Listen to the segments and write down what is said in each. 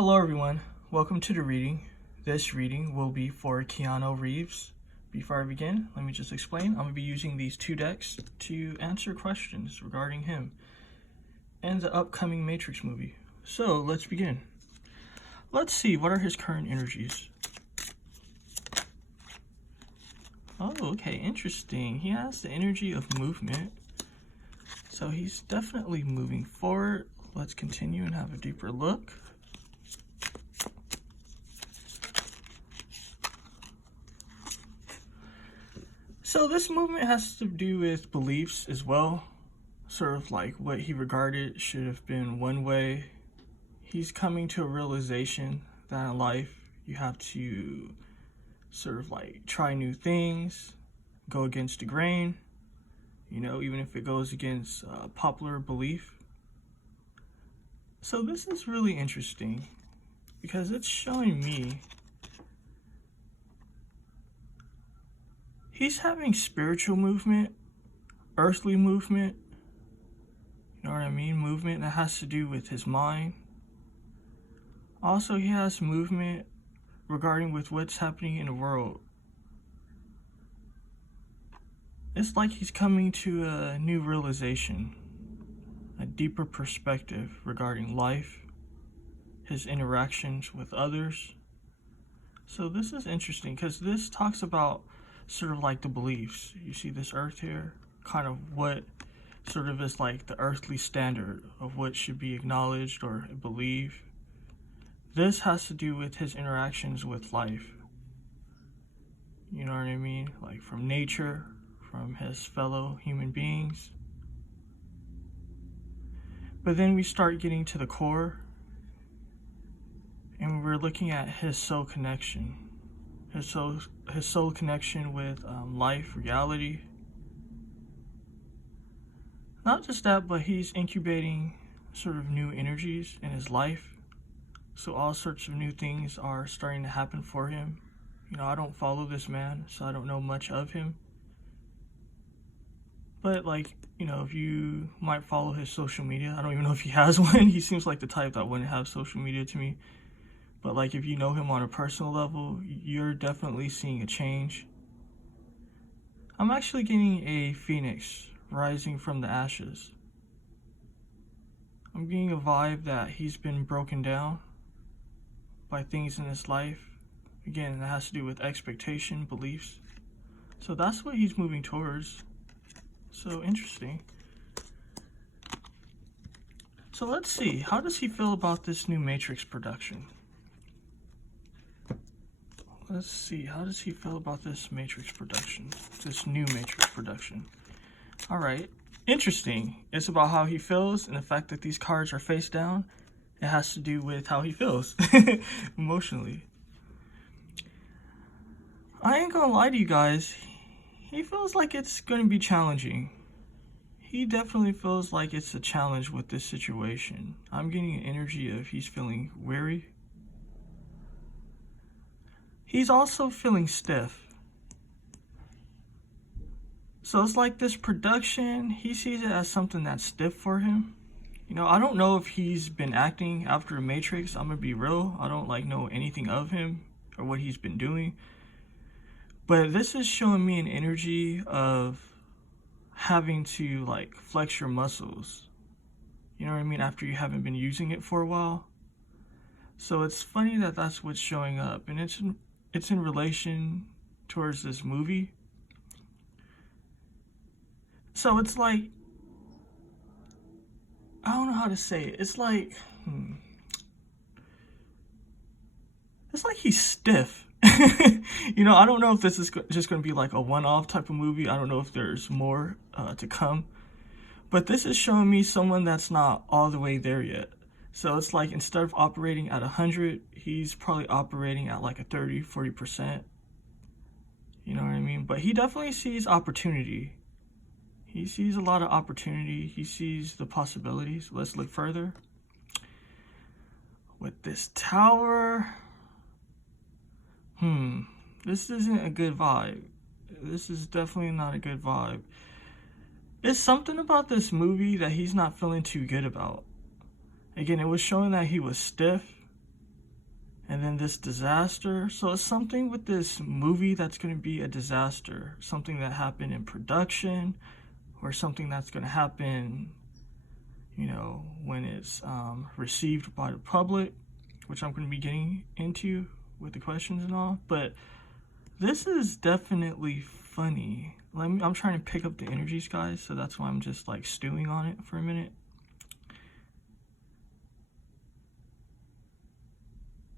Hello everyone, welcome to the reading. This reading will be for Keanu Reeves. Before I begin, let me just explain. I'm going to be using these two decks to answer questions regarding him and the upcoming Matrix movie. So let's begin. Let's see, what are his current energies? Oh, okay, interesting. He has the energy of movement. So he's definitely moving forward. Let's continue and have a deeper look. So this movement has to do with beliefs as well, sort of like what he regarded should have been one way. He's coming to a realization that in life you have to sort of like try new things, go against the grain, you know, even if it goes against popular belief. So this is really interesting because it's showing me he's having spiritual movement, earthly movement, you know what I mean? Movement that has to do with his mind. Also, he has movement regarding with what's happening in the world. It's like he's coming to a new realization, a deeper perspective regarding life, his interactions with others. So this is interesting because this talks about sort of like the beliefs. You see this earth here, kind of what sort of is like the earthly standard of what should be acknowledged or believed. This has to do with his interactions with life. You know what I mean? Like from nature, from his fellow human beings. But then we start getting to the core and we're looking at his soul connection. His soul connection with life, reality. Not just that, but he's incubating sort of new energies in his life. So all sorts of new things are starting to happen for him. You know, I don't follow this man, so I don't know much of him. But like, you know, if you might follow his social media, I don't even know if he has one. He seems like the type that wouldn't have social media to me. But like if you know him on a personal level, you're definitely seeing a change. I'm actually getting a phoenix rising from the ashes. I'm getting a vibe that he's been broken down by things in his life. Again, that has to do with expectation, beliefs. So that's what he's moving towards. So interesting. So let's see, how does he feel about this new Matrix production? Let's see, how does he feel about this Matrix production? This new Matrix production. Alright, interesting. It's about how he feels and the fact that these cards are face down. It has to do with how he feels emotionally. I ain't gonna lie to you guys. He feels like it's gonna be challenging. He definitely feels like it's a challenge with this situation. I'm getting an energy of he's feeling weary. He's also feeling stiff. So it's like this production, he sees it as something that's stiff for him. You know, I don't know if he's been acting after Matrix. I'm gonna be real. I don't like know anything of him or what he's been doing. But this is showing me an energy of having to like flex your muscles. You know what I mean? After you haven't been using it for a while. So it's funny that that's what's showing up. And it's in relation towards this movie. So it's like, I don't know how to say it. It's like, it's like he's stiff. You know, I don't know if this is just going to be like a one-off type of movie. I don't know if there's more to come. But this is showing me someone that's not all the way there yet. So it's like instead of operating at 100, he's probably operating at like a 30-40%. You know what I mean? But he definitely sees opportunity. He sees a lot of opportunity. He sees the possibilities. Let's look further. With this tower, this isn't a good vibe. This is definitely not a good vibe. It's something about this movie that he's not feeling too good about. Again, it was showing that he was stiff. And then this disaster. So it's something with this movie that's going to be a disaster. Something that happened in production, or something that's going to happen, you know, when it's received by the public, which I'm going to be getting into with the questions and all. But this is definitely funny. I'm trying to pick up the energies, guys, so that's why I'm just like stewing on it for a minute.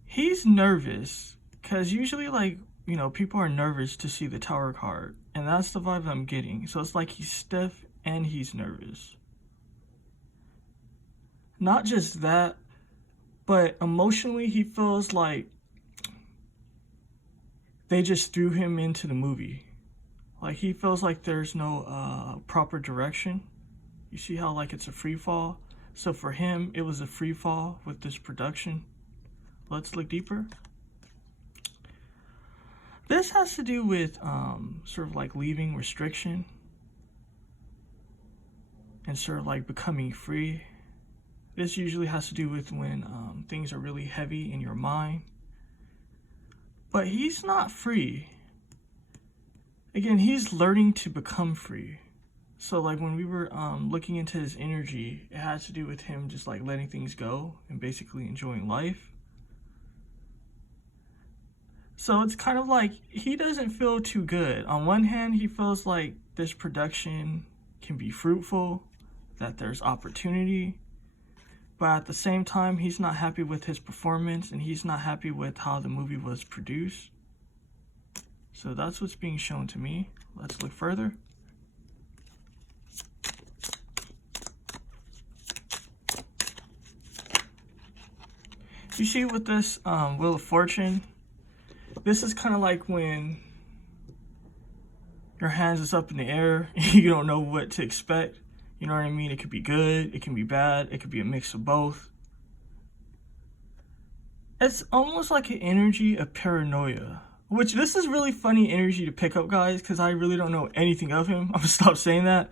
He's nervous, because usually, like, you know, people are nervous to see the Tower card, and that's the vibe I'm getting. So it's like he's stiff and he's nervous. Not just that, but emotionally he feels like they just threw him into the movie. Like, he feels like there's no proper direction. You see how, like, it's a free fall? So for him, it was a free fall with this production. Let's look deeper. This has to do with sort of like leaving restriction and sort of like becoming free. This usually has to do with when things are really heavy in your mind. But he's not free. Again, he's learning to become free. So like when we were looking into his energy, it has to do with him just like letting things go and basically enjoying life. So it's kind of like he doesn't feel too good. On one hand, he feels like this production can be fruitful, that there's opportunity. But at the same time, he's not happy with his performance, and he's not happy with how the movie was produced. So that's what's being shown to me. Let's look further. You see with this Wheel of Fortune, this is kind of like when your hands is up in the air and you don't know what to expect. You know what I mean? It could be good, it can be bad, it could be a mix of both. It's almost like an energy of paranoia, which this is really funny energy to pick up, guys, because I really don't know anything of him. I'm gonna stop saying that.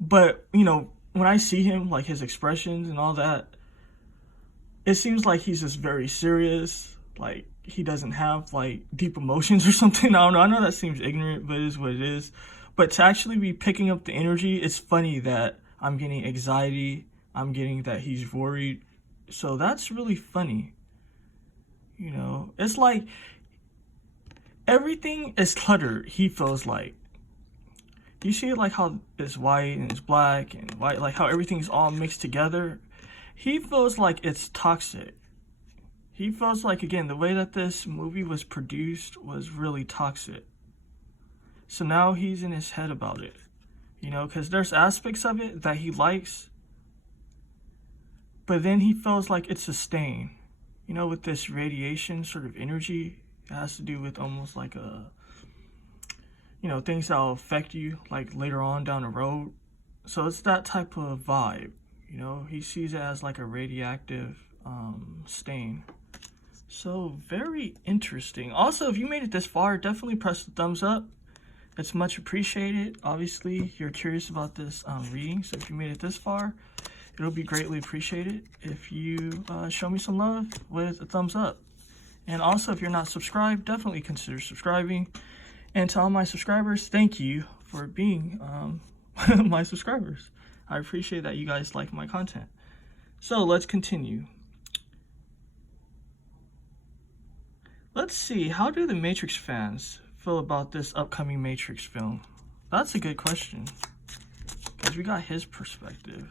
But, you know, when I see him, like his expressions and all that, it seems like he's just very serious. Like, he doesn't have like deep emotions or something. I don't know. I know that seems ignorant, but it is what it is. But to actually be picking up the energy, it's funny that I'm getting anxiety. I'm getting that he's worried. So that's really funny. You know, it's like everything is cluttered, he feels like. You see it like how it's white and it's black and white, like how everything's all mixed together. He feels like it's toxic. He feels like, again, the way that this movie was produced was really toxic. So now he's in his head about it, you know, because there's aspects of it that he likes, but then he feels like it's a stain. You know, with this radiation sort of energy, it has to do with almost like a, you know, things that will affect you like later on down the road. So it's that type of vibe, you know, he sees it as like a radioactive stain. So very interesting. Also, if you made it this far, definitely press the thumbs up. It's much appreciated. Obviously, you're curious about this reading, so if you made it this far, it'll be greatly appreciated if you show me some love with a thumbs up. And also, if you're not subscribed, definitely consider subscribing. And to all my subscribers, thank you for being my subscribers. I appreciate that you guys like my content. So let's continue. Let's see, how do the Matrix fans feel about this upcoming Matrix film? That's a good question, because we got his perspective.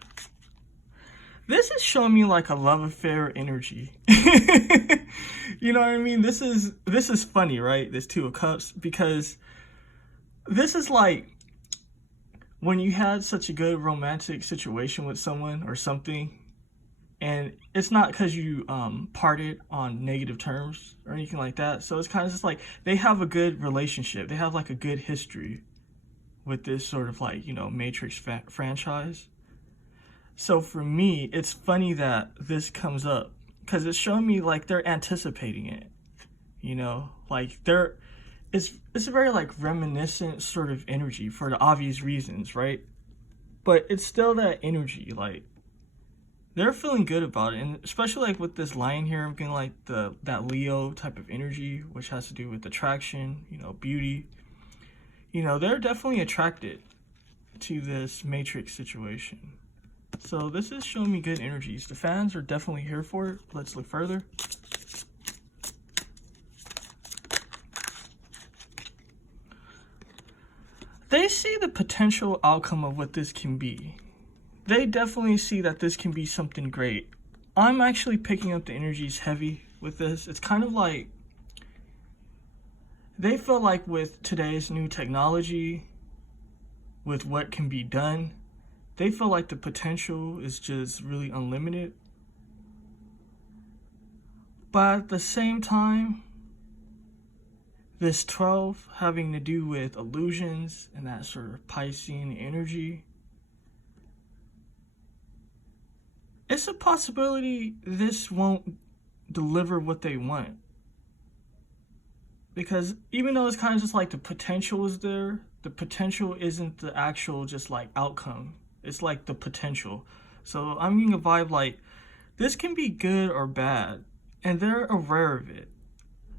This is showing me like a love affair energy. You know what I mean? This is funny, right? This Two of Cups, because this is like when you had such a good romantic situation with someone or something, and it's not because you parted on negative terms or anything like that. So it's kind of just like they have a good relationship. They have like a good history with this sort of like, you know, Matrix franchise. So for me, it's funny that this comes up because it's showing me like they're anticipating it. You know, like it's a very like reminiscent sort of energy for the obvious reasons, right? But it's still that energy, like they're feeling good about it. And especially like with this lion here, I'm getting like that Leo type of energy, which has to do with attraction, you know, beauty. You know, they're definitely attracted to this matrix situation. So this is showing me good energies. The fans are definitely here for it. Let's look further. They see the potential outcome of what this can be. They definitely see that this can be something great. I'm actually picking up the energies heavy with this. It's kind of like they feel like with today's new technology, with what can be done, they feel like the potential is just really unlimited. But at the same time, this 12 having to do with illusions and that sort of Piscean energy, it's a possibility this won't deliver what they want. Because even though it's kind of just like the potential is there, the potential isn't the actual just like outcome. It's like the potential. So I'm getting a vibe like this can be good or bad, and they're aware of it.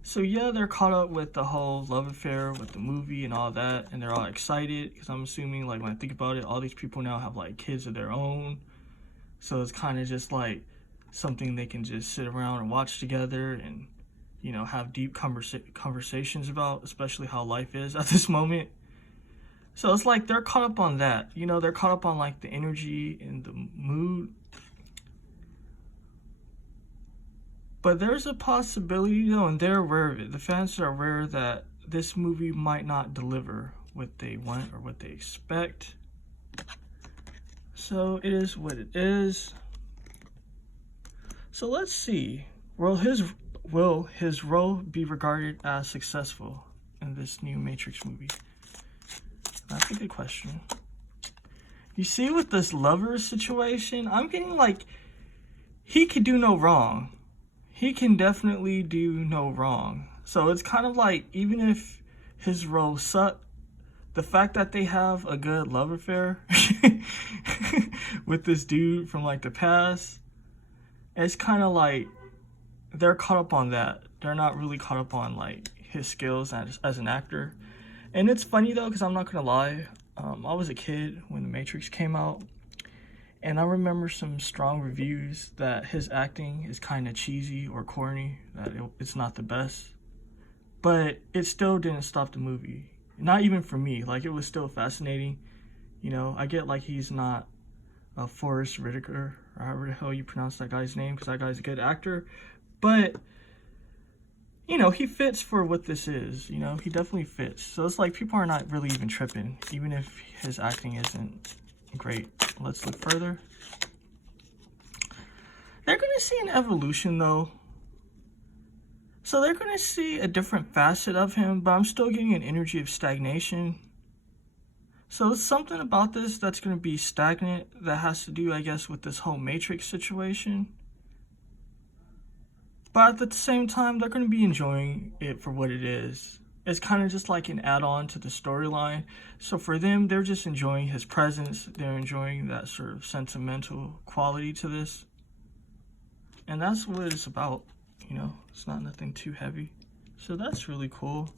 So yeah, they're caught up with the whole love affair with the movie and all that, and they're all excited because I'm assuming, like, when I think about it, all these people now have like kids of their own. So it's kind of just like something they can just sit around and watch together and, you know, have deep conversations about, especially how life is at this moment. So it's like they're caught up on that. You know, they're caught up on like the energy and the mood. But there's a possibility though, and they're aware of it. The fans are aware that this movie might not deliver what they want or what they expect. So it is what it is. So let's see. Will his role be regarded as successful in this new Matrix movie? That's a good question. You see, with this lover situation, I'm getting like he could do no wrong. He can definitely do no wrong. So it's kind of like, even if his role sucked, the fact that they have a good love affair with this dude from like the past, it's kind of like they're caught up on that. They're not really caught up on like his skills as an actor. And it's funny though, because I'm not gonna lie, I was a kid when The Matrix came out, and I remember some strong reviews that his acting is kind of cheesy or corny, that it's not the best. But it still didn't stop the movie. Not even for me. Like, it was still fascinating. You know, I get like he's not a Forrest Whitaker, or however the hell you pronounce that guy's name, because that guy's a good actor. But, you know, he fits for what this is. You know, he definitely fits. So it's like people are not really even tripping, even if his acting isn't great. Let's look further. They're going to see an evolution, though. So they're going to see a different facet of him, but I'm still getting an energy of stagnation. So it's something about this that's going to be stagnant that has to do, I guess, with this whole Matrix situation. But at the same time, they're going to be enjoying it for what it is. It's kind of just like an add-on to the storyline. So for them, they're just enjoying his presence. They're enjoying that sort of sentimental quality to this. And that's what it's about, you know. It's not nothing too heavy. So that's really cool.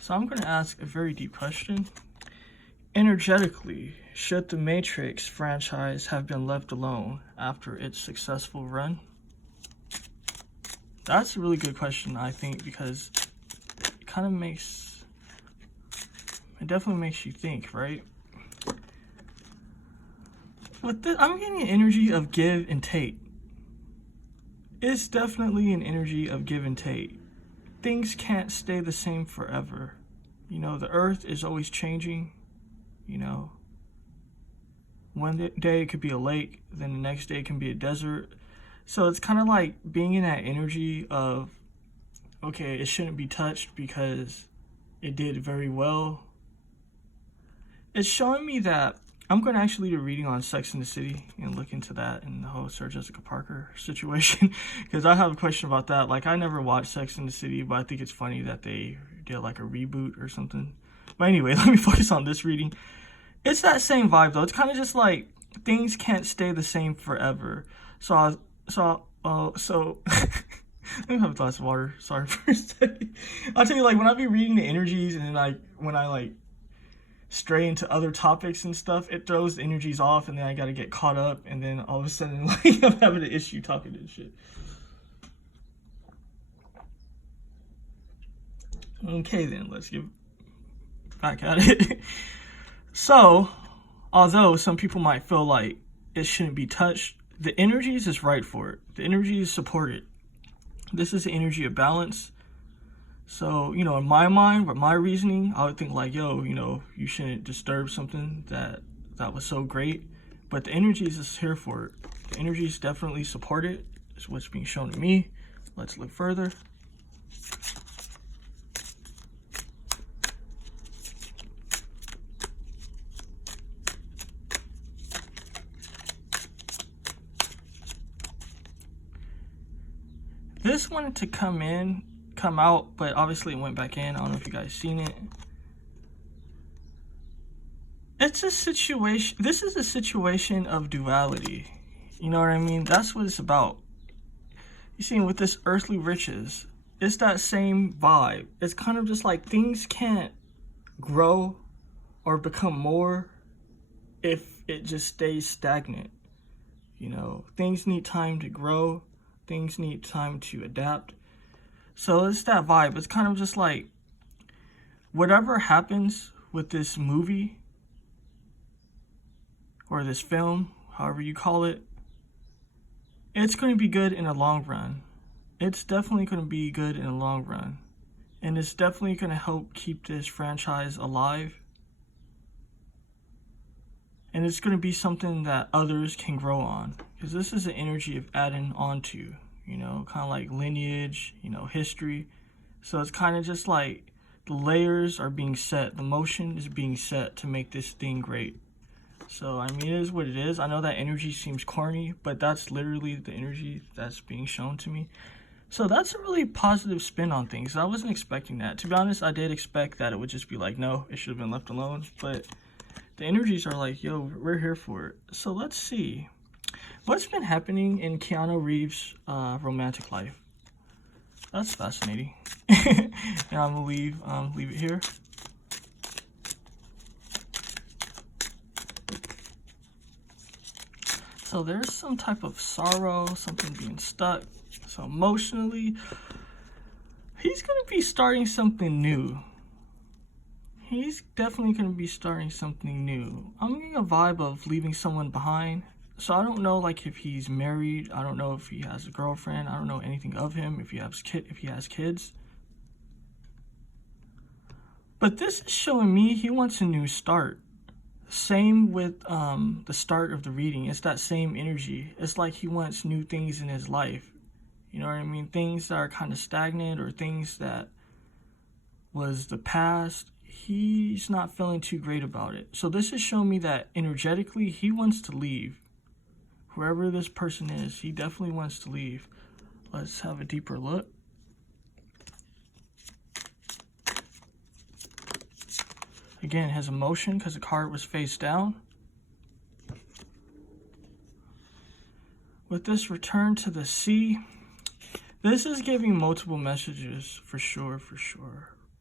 So I'm going to ask a very deep question. Energetically, should the Matrix franchise have been left alone after its successful run? That's a really good question, I think, because it kind of makes, it definitely makes you think, right? With this, I'm getting an energy of give and take. It's definitely an energy of give and take. Things can't stay the same forever. You know, the earth is always changing. You know, one day it could be a lake, then the next day it can be a desert. So it's kind of like being in that energy of, okay, it shouldn't be touched because it did very well. It's showing me that I'm going to actually do a reading on Sex and the City and look into that and the whole Sarah Jessica Parker situation, because I have a question about that. Like, I never watched Sex and the City, but I think it's funny that they did like a reboot or something. But anyway, let me focus on this reading. It's that same vibe though. It's kind of just like things can't stay the same forever. So let me have a glass of water. Sorry for a second. I'll tell you, like, when I be reading the energies and then when I like stray into other topics and stuff, it throws the energies off, and then I gotta get caught up, and then all of a sudden, like, I'm having an issue talking and shit. Okay, then let's get back at it. So, although some people might feel like it shouldn't be touched, the energies is right for it. The energies support it. This is the energy of balance. So, in my mind, with my reasoning, I would think like, yo, you shouldn't disturb something that was so great. But the energies is here for it. The energies definitely support it. It's what's being shown to me. Let's look further. This wanted to come out, but obviously it went back in. I don't know if you guys seen it. It's a situation. This is a situation of duality. You know what I mean? That's what it's about. You see, with this earthly riches, it's that same vibe. It's kind of just like things can't grow or become more if it just stays stagnant. Things need time to grow. Things need time to adapt. So it's that vibe. It's kind of just like whatever happens with this movie or this film, however you call it, it's going to be good in the long run. It's definitely going to be good in the long run. And it's definitely going to help keep this franchise alive. And it's going to be something that others can grow on. Because this is the energy of adding onto, kind of like lineage, history. So it's kind of just like the layers are being set. The motion is being set to make this thing great. So, I mean, it is what it is. I know that energy seems corny, but that's literally the energy that's being shown to me. So that's a really positive spin on things. I wasn't expecting that. To be honest, I did expect that it would just be like, no, it should have been left alone. But the energies are like, yo, we're here for it. So let's see. What's been happening in Keanu Reeves' romantic life? That's fascinating. And I'm gonna leave it here. So there's some type of sorrow, something being stuck. So emotionally, he's gonna be starting something new. He's definitely gonna be starting something new. I'm getting a vibe of leaving someone behind. So I don't know, like, if he's married. I don't know if he has a girlfriend. I don't know anything of him. If he has kids. But this is showing me he wants a new start. Same with the start of the reading. It's that same energy. It's like he wants new things in his life. You know what I mean? Things that are kind of stagnant or things that was the past. He's not feeling too great about it. So this is showing me that energetically he wants to leave. Whoever this person is, he definitely wants to leave. Let's have a deeper look. Again, his emotion, because the card was face down. With this return to the sea, this is giving multiple messages for sure.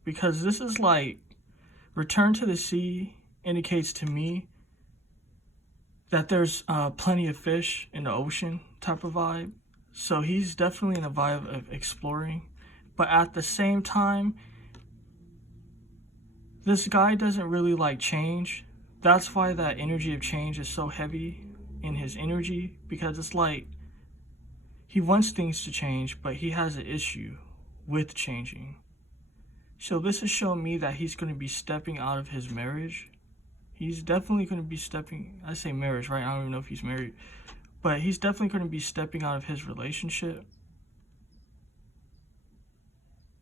Because this is like, return to the sea indicates to me that there's plenty of fish in the ocean type of vibe. So he's definitely in a vibe of exploring. But at the same time, this guy doesn't really like change. That's why that energy of change is so heavy in his energy. Because it's like, he wants things to change, but he has an issue with changing. So this is showing me that he's going to be stepping out of his marriage. He's definitely going to be stepping, I say marriage, right? I don't even know if he's married. But he's definitely going to be stepping out of his relationship.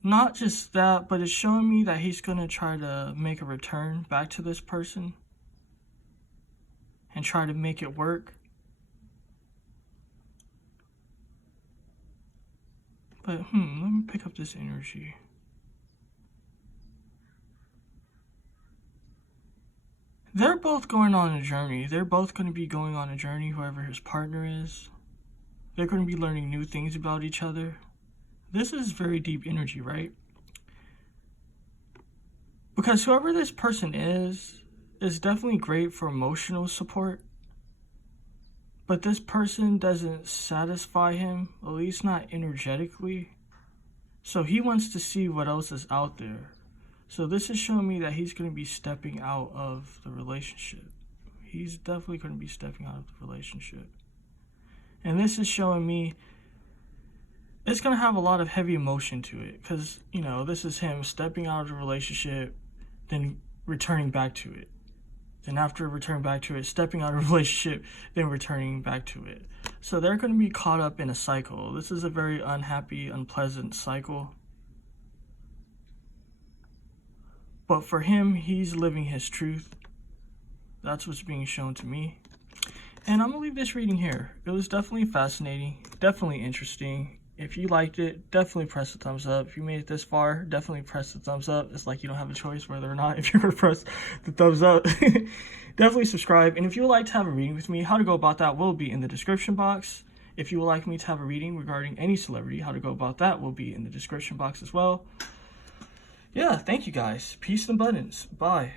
Not just that, but it's showing me that he's going to try to make a return back to this person. And try to make it work. But, let me pick up this energy. They're both going on a journey. They're both going to be going on a journey, whoever his partner is. They're going to be learning new things about each other. This is very deep energy, right? Because whoever this person is definitely great for emotional support. But this person doesn't satisfy him, at least not energetically. So he wants to see what else is out there. So this is showing me that he's going to be stepping out of the relationship. He's definitely going to be stepping out of the relationship. And this is showing me it's going to have a lot of heavy emotion to it. Because, you know, this is him stepping out of the relationship, then returning back to it. Then after returning back to it, stepping out of a relationship, then returning back to it. So they're going to be caught up in a cycle. This is a very unhappy, unpleasant cycle. But for him, he's living his truth. That's what's being shown to me. And I'm going to leave this reading here. It was definitely fascinating, definitely interesting. If you liked it, definitely press the thumbs up. If you made it this far, definitely press the thumbs up. It's like you don't have a choice whether or not if you're going to press the thumbs up. Definitely subscribe. And if you would like to have a reading with me, how to go about that will be in the description box. If you would like me to have a reading regarding any celebrity, how to go about that will be in the description box as well. Yeah, thank you guys. Peace and abundance. Bye.